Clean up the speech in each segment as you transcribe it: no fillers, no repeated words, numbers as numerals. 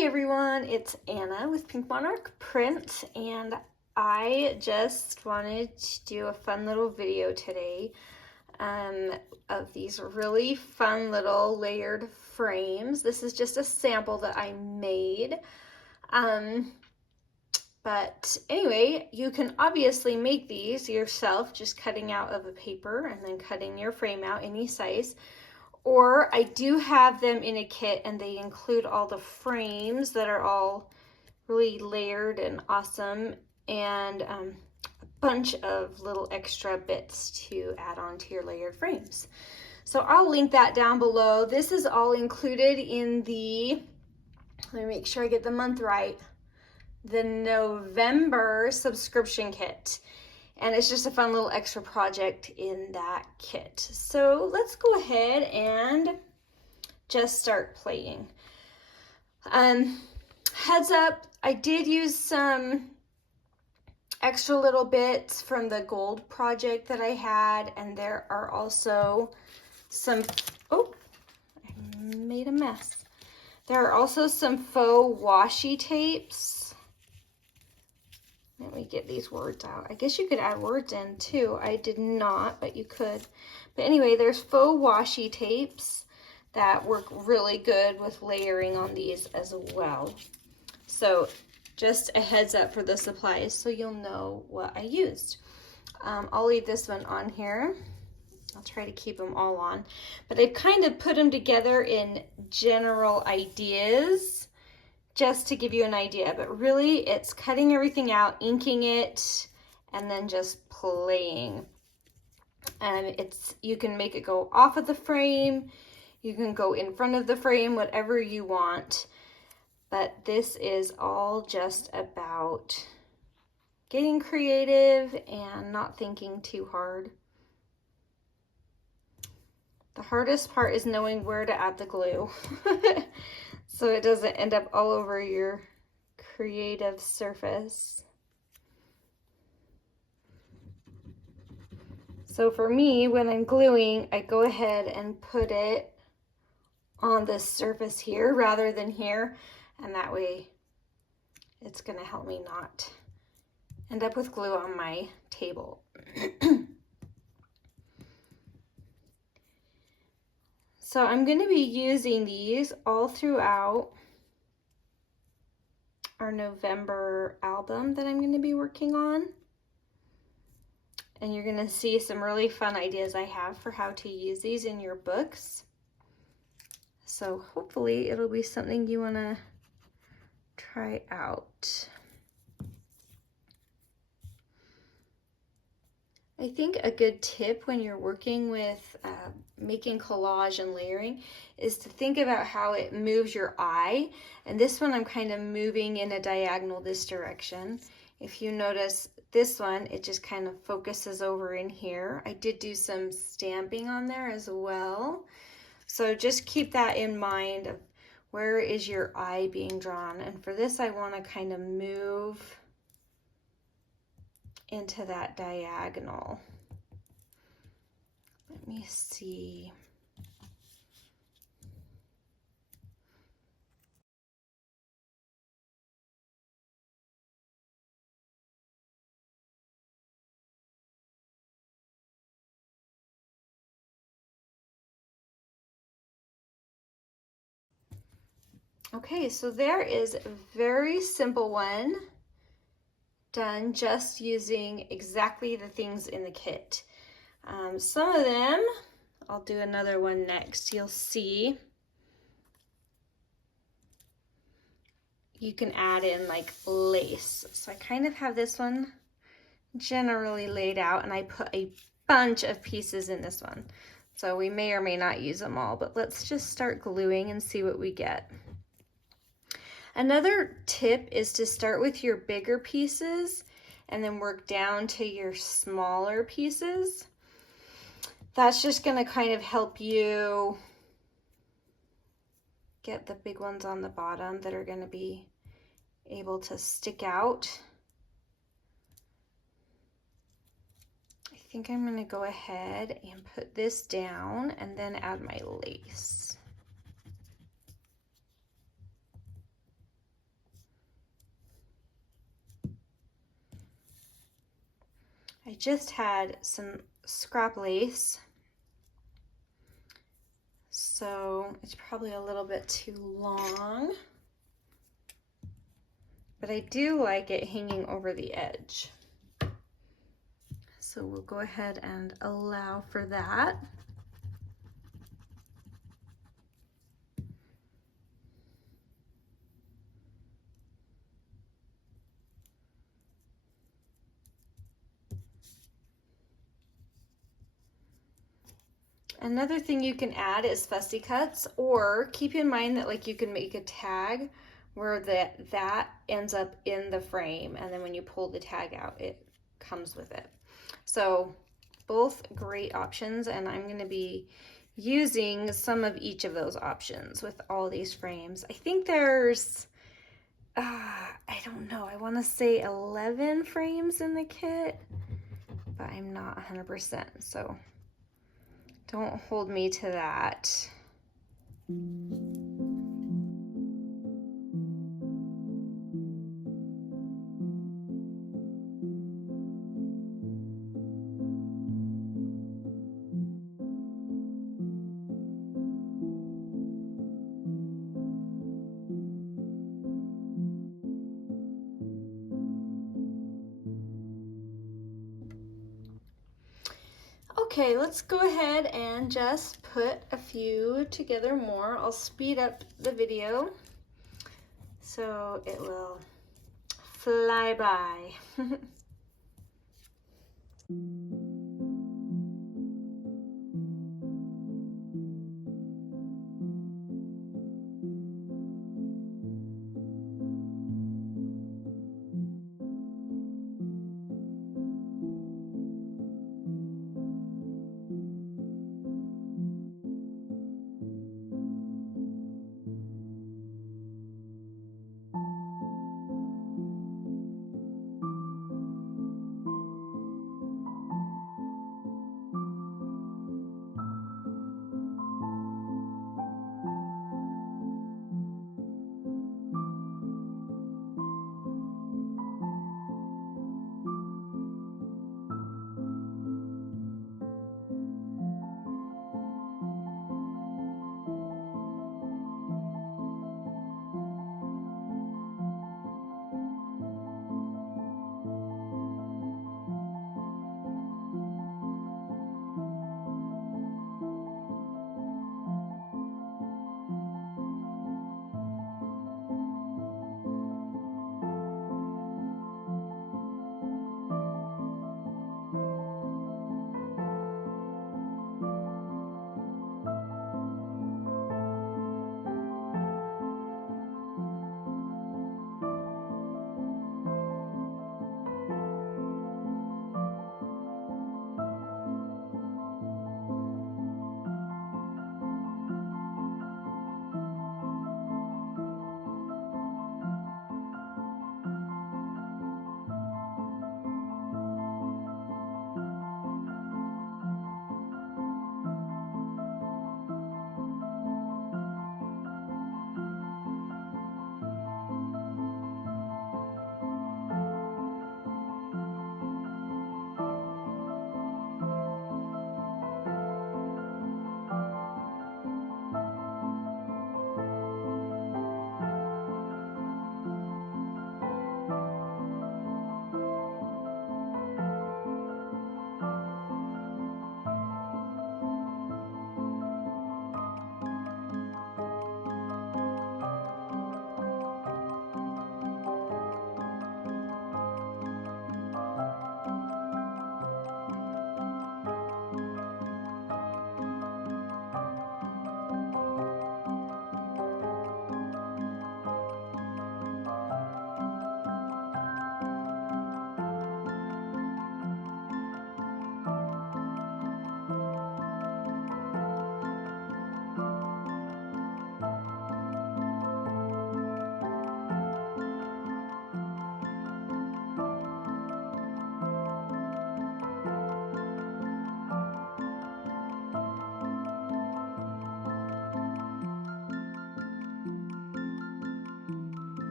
Hi everyone, it's Anna with Pink Monarch Print, and I just wanted to do a fun little video today of these really fun little layered frames. This is just a sample that I made. But anyway, you can obviously make these yourself, just cutting out of a paper and then cutting your frame out any size. Or I do have them in a kit, and they include all the frames that are all really layered and awesome, and a bunch of little extra bits to add on to your layered frames. So I'll link that down below. This is all included in the, let me make sure I get the month right, the November subscription kit. And it's just a fun little extra project in that kit. So let's go ahead and just start playing. Heads up, I did use some extra little bits from the gold project that I had, and there are also some, oh, I made a mess. There are also some faux washi tapes. Let me get these words out. I guess you could add words in too. I did not, but you could. But anyway, there's faux washi tapes that work really good with layering on these as well. So just a heads up for the supplies so you'll know what I used. I'll leave this one on here. I'll try to keep them all on. But I've kind of put them together in general ideas, just to give you an idea, but really it's cutting everything out, inking it, and then just playing. And you can make it go off of the frame, you can go in front of the frame, whatever you want. But this is all just about getting creative and not thinking too hard. The hardest part is knowing where to add the glue. So it doesn't end up all over your creative surface. So for me, when I'm gluing, I go ahead and put it on this surface here rather than here, and that way it's going to help me not end up with glue on my table. So I'm going to be using these all throughout our November album that I'm going to be working on. And you're going to see some really fun ideas I have for how to use these in your books. So hopefully it'll be something you want to try out. I think a good tip when you're working with making collage and layering is to think about how it moves your eye. And this one I'm kind of moving in a diagonal this direction. If you notice this one, it just kind of focuses over in here. I did do some stamping on there as well. So just keep that in mind of where is your eye being drawn. And for this, I want to kind of move into that diagonal. Let me see. Okay, so there is a very simple one done just using exactly the things in the kit. Some of them, I'll do another one next, you'll see you can add in like lace. So I kind of have this one generally laid out, and I put a bunch of pieces in this one. So we may or may not use them all, but let's just start gluing and see what we get. Another tip is to start with your bigger pieces and then work down to your smaller pieces. That's just going to kind of help you get the big ones on the bottom that are going to be able to stick out. I think I'm going to go ahead and put this down and then add my lace. I just had some scrap lace, so it's probably a little bit too long, but I do like it hanging over the edge. So we'll go ahead and allow for that. Another thing you can add is fussy cuts, or keep in mind that like you can make a tag where that ends up in the frame, and then when you pull the tag out, it comes with it. So both great options, and I'm going to be using some of each of those options with all these frames. I think there's, I don't know, I want to say 11 frames in the kit, but I'm not 100%, so don't hold me to that. Okay, let's go ahead and just put a few together more. I'll speed up the video so it will fly by.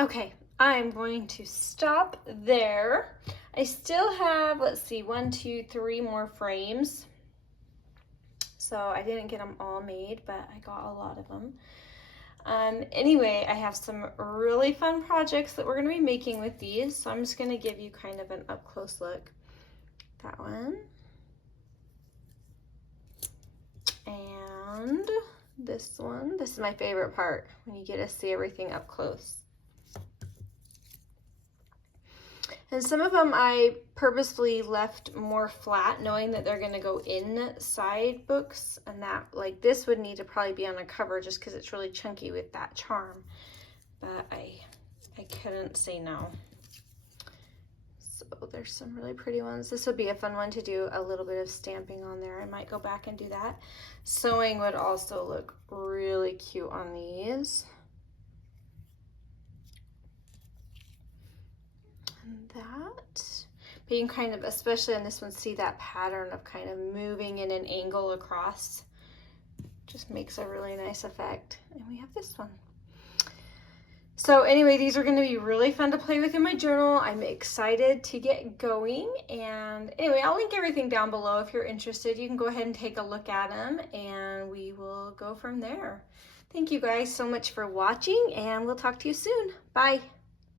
Okay, I'm going to stop there. I still have, let's see, 1, 2, 3 more frames. So I didn't get them all made, but I got a lot of them. Anyway, I have some really fun projects that we're going to be making with these. So I'm just going to give you kind of an up close look. That one. And this one. This is my favorite part, when you get to see everything up close. And some of them I purposefully left more flat, knowing that they're going to go inside books, and that, like, this would need to probably be on a cover just because it's really chunky with that charm. But I couldn't say no. So there's some really pretty ones. This would be a fun one to do a little bit of stamping on there. I might go back and do that. Sewing would also look really cute on these. That, but you can kind of, especially on this one, see that pattern of kind of moving in an angle across. Just makes a really nice effect. And we have this one. So anyway, these are going to be really fun to play with in my journal. I'm excited to get going. And anyway, I'll link everything down below. If you're interested, you can go ahead and take a look at them, and we will go from there. Thank you guys so much for watching, and we'll talk to you soon. Bye.